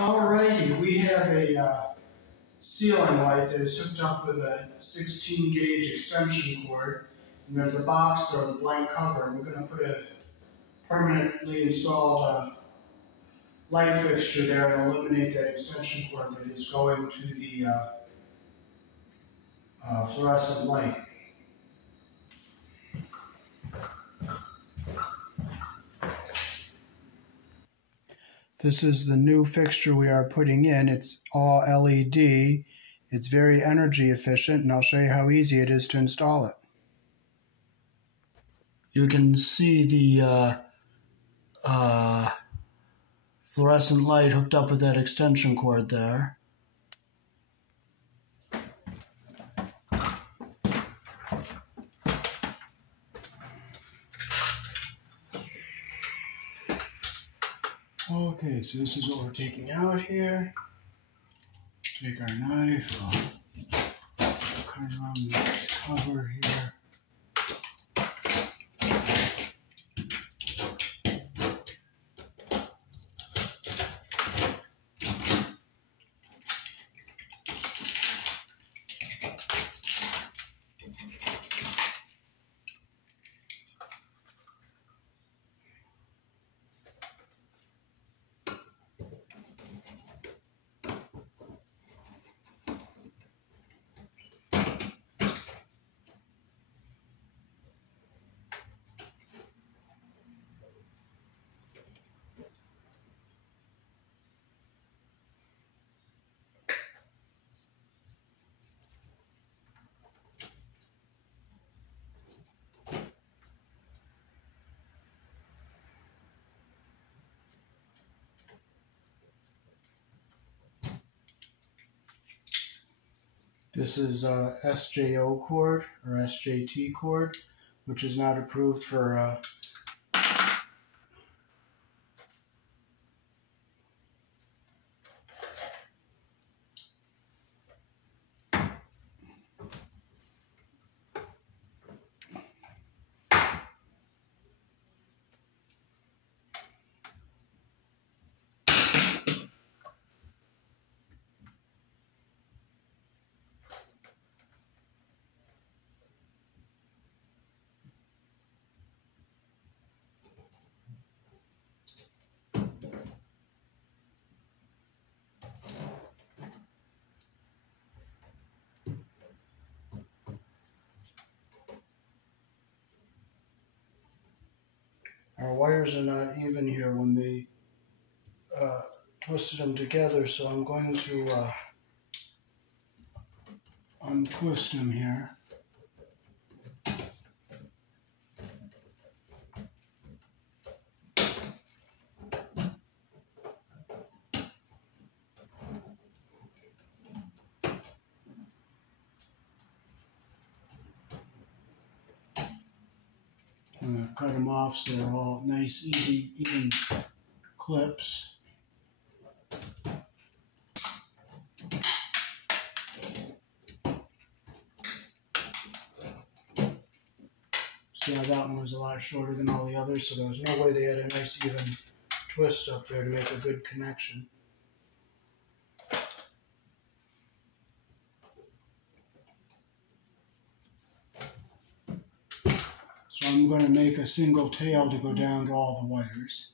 Alrighty, we have a ceiling light that is hooked up with a 16 gauge extension cord, and there's a box there with a blank cover, and we're going to put a permanently installed light fixture there and eliminate that extension cord that is going to the fluorescent light. This is the new fixture we are putting in. It's all LED. It's very energy efficient, and I'll show you how easy it is to install it. You can see the fluorescent light hooked up with that extension cord there. Okay, so this is what we're taking out here. Take our knife, cut around this cover here. This is SJO cord, or SJT cord, which is not approved for our wires are not even here when they twisted them together, so I'm going to untwist them here. I'm going to cut them off so they're all nice, easy, even clips. See how that one was a lot shorter than all the others, so there was no way they had a nice even twist up there to make a good connection. So I'm going to make a single tail to go down to all the wires.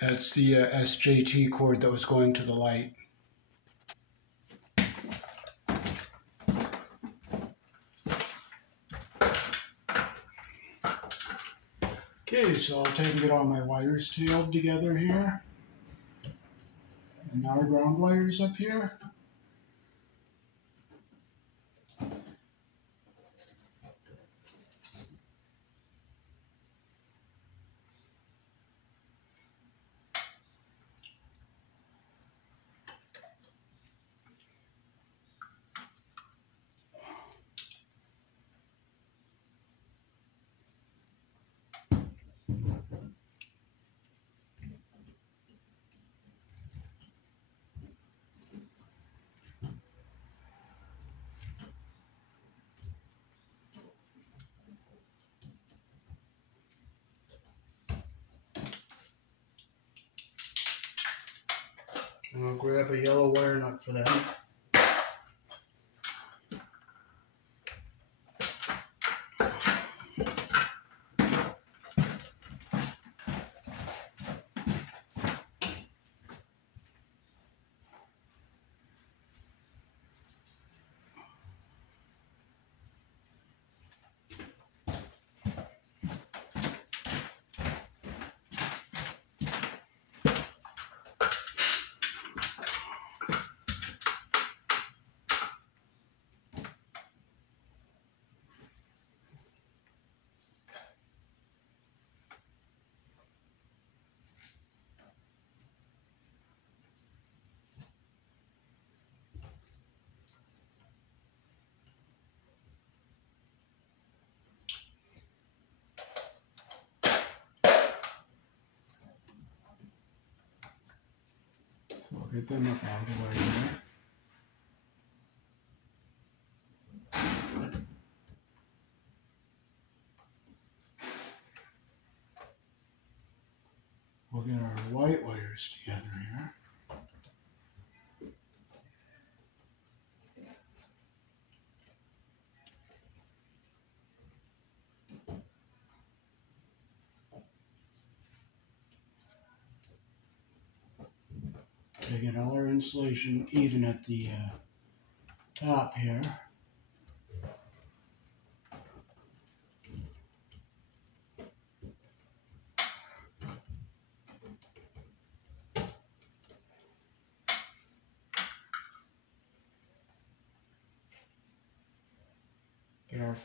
That's the SJT cord that was going to the light. Okay, so I'll take and get all my wires tailed together here. And now our ground wires up here. And I'll grab a yellow wire nut for that. So I'll get them up out of the way there. We'll get our white wires together here. To get all our insulation even at the top here. Get our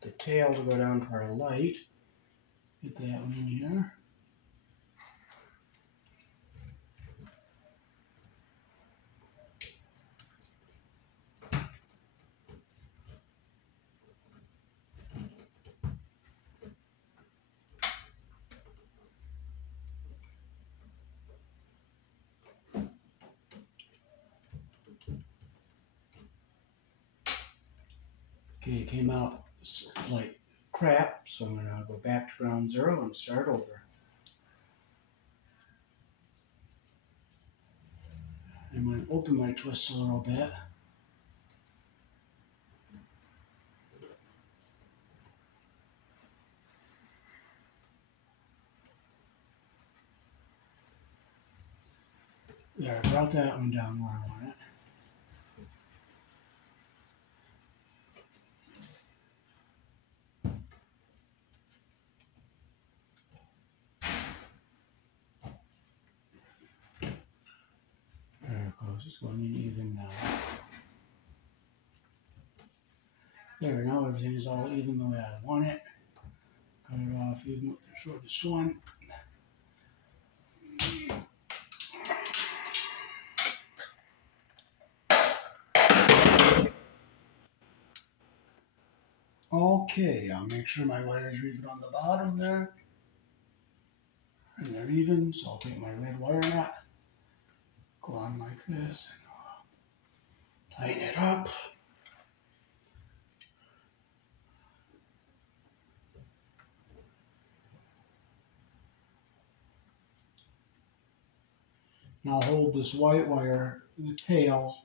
the tail to go down to our light. Get that one in here. Okay, it came out like crap, so I'm going to go back to ground zero and start over. I'm going to open my twist a little bit. There, I brought that one down where I want it. There it goes, it's going in even now. There, now everything is all even the way I want it. Cut it off even with the shortest one. Okay, I'll make sure my wires are even on the bottom there. And they're even, so I'll take my red wire nut, go on like this, and tighten it up. Now hold this white wire, the tail,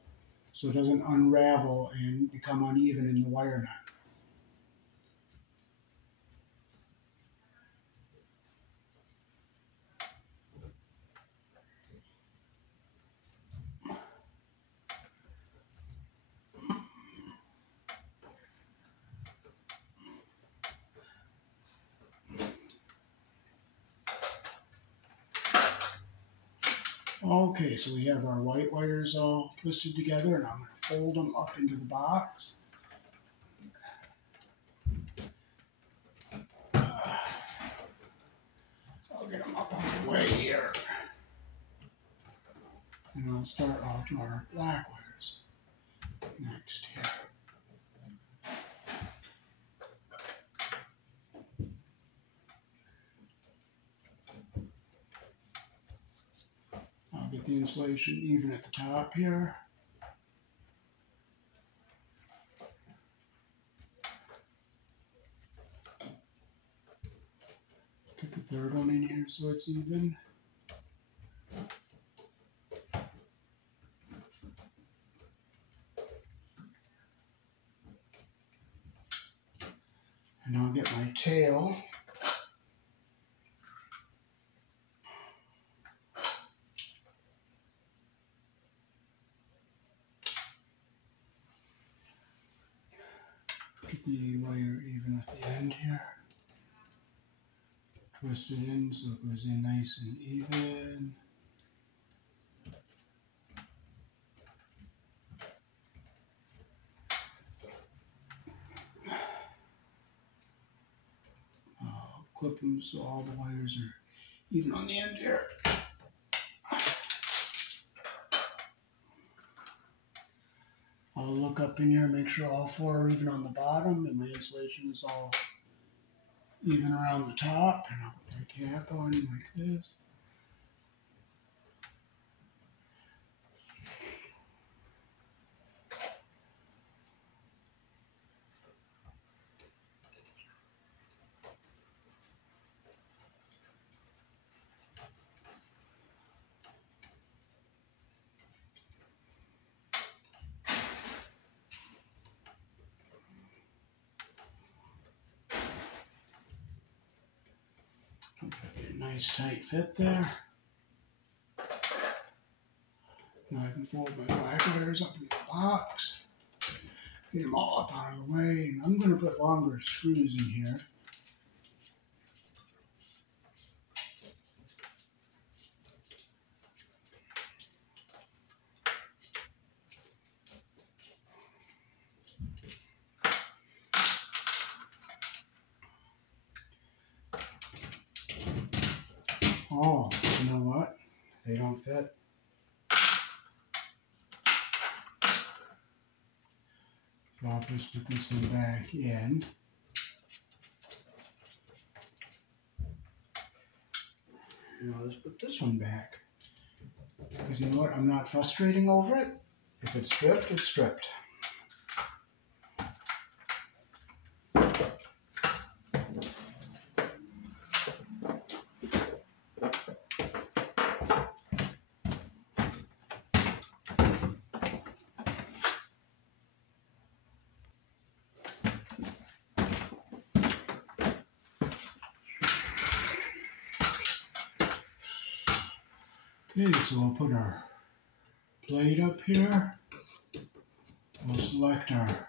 so it doesn't unravel and become uneven in the wire nut. Okay, so we have our white wires all twisted together, and I'm going to fold them up into the box. I'll get them up on the way here. And I'll start off to our black wires next here. I'll get the insulation even at the top here. Get the third one in here so it's even. And I'll get my tail. Get the wire even at the end here. Twist it in so it goes in nice and even. Clip them so all the wires are even on the end here. I'll look up in here, make sure all four are even on the bottom and my insulation is all even around the top. And I'll put the cap on like this. Get a nice tight fit there. Now I can fold my black wires up into the box. Get them all up out of the way. And I'm going to put longer screws in here. Oh, you know what? They don't fit. So I'll just put this one back in. And I'll just put this one back. Because you know what? I'm not frustrating over it. If it's stripped, it's stripped. Okay, so we'll put our plate up here. We'll select our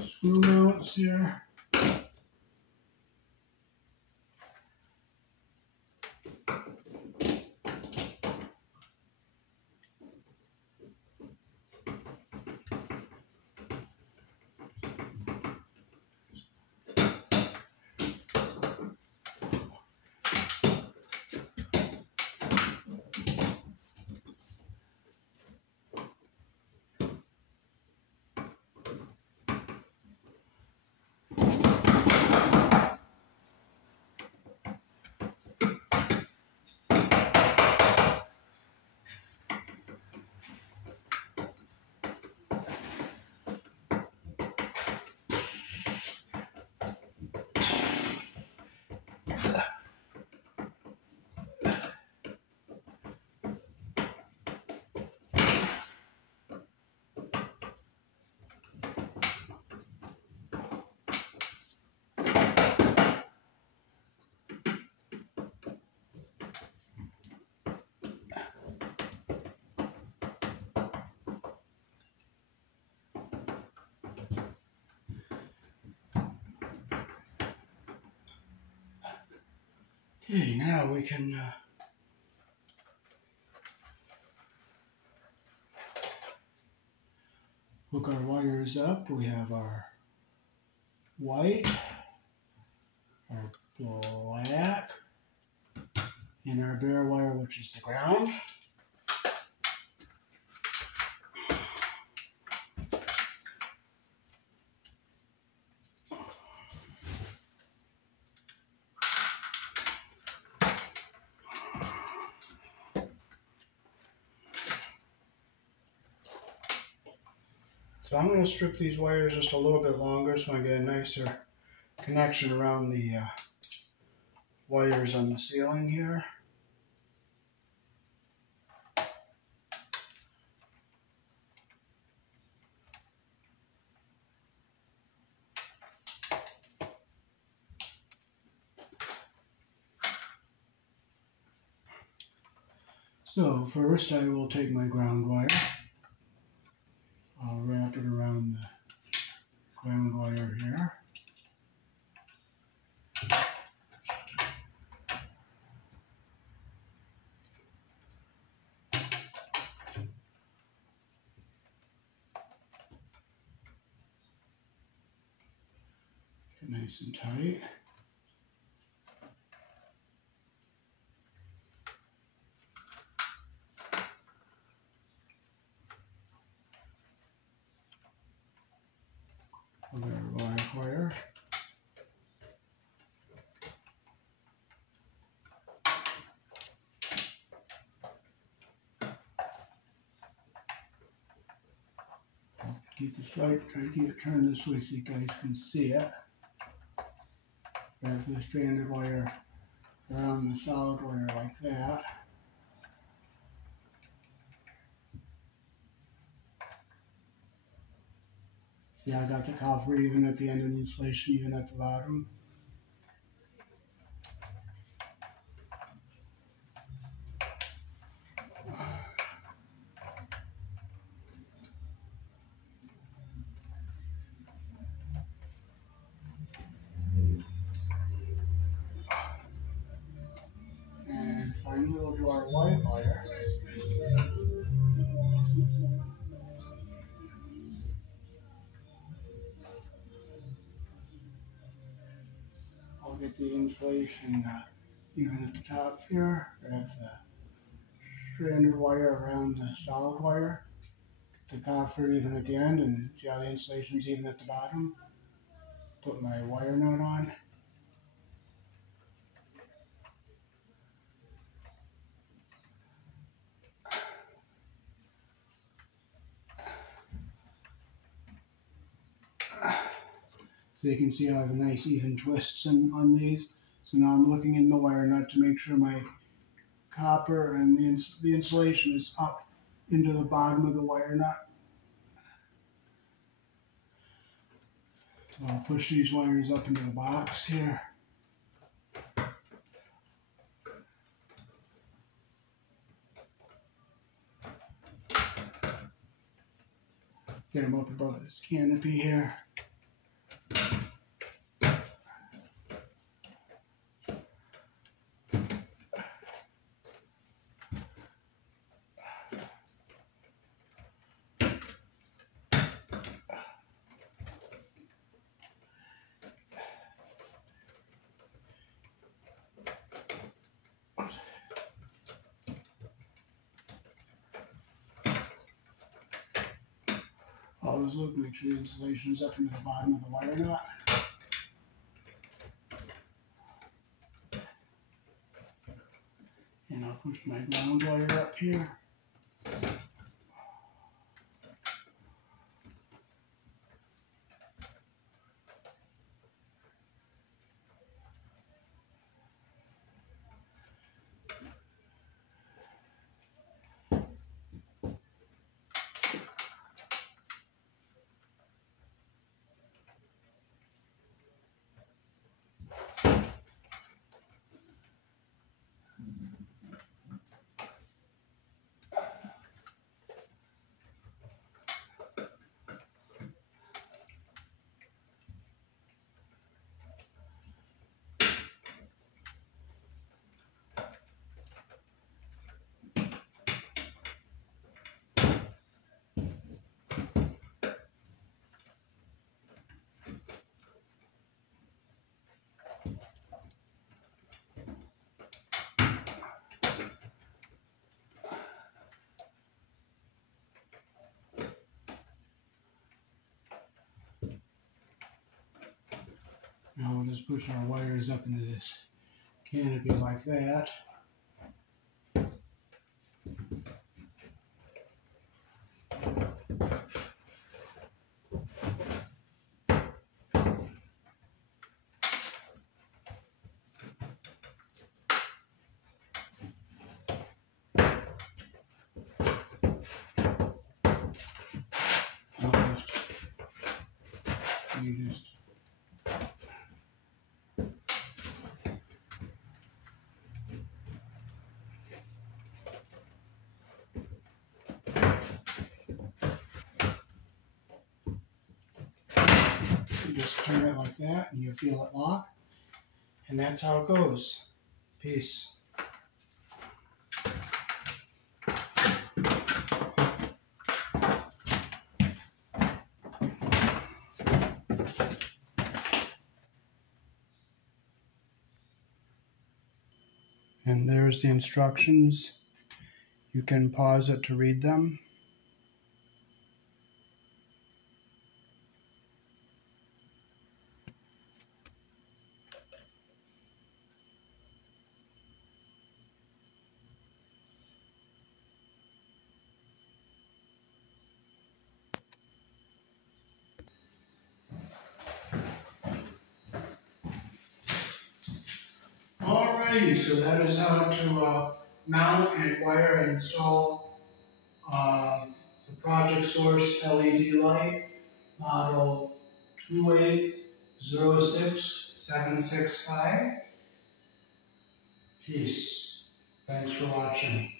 screw mounts here. Okay, now we can hook our wires up. We have our white, our black, and our bare wire, which is the ground. So I'm going to strip these wires just a little bit longer so I get a nicer connection around the wires on the ceiling here. So first I will take my ground wire. I'll wrap it around the ground wire here. Get nice and tight. Other black wire. Keep the light, try to keep it turned this way so you guys can see it. Wrap the stranded wire around the solid wire like that. See, I got the copper even at the end and the insulation even at the bottom. And finally we'll do our white wire. I'll get the insulation even at the top here. Grab the stranded wire around the solid wire. Get the copper even at the end, and see how the insulation's even at the bottom. Put my wire nut on. So you can see I have a nice even twists on these. So now I'm looking in the wire nut to make sure my copper and the insulation is up into the bottom of the wire nut. So I'll push these wires up into the box here. Get them up above this canopy here. Always look, make sure the insulation is up into the bottom of the wire nut. And I'll push my ground wire up here. Now we'll just push our wires up into this canopy like that. You just turn it like that and you feel it lock. And that's how it goes. Peace. And there's the instructions. You can pause it to read them. Alrighty, so that is how to mount and wire and install the Project Source LED light model 2806765. Peace. Thanks for watching.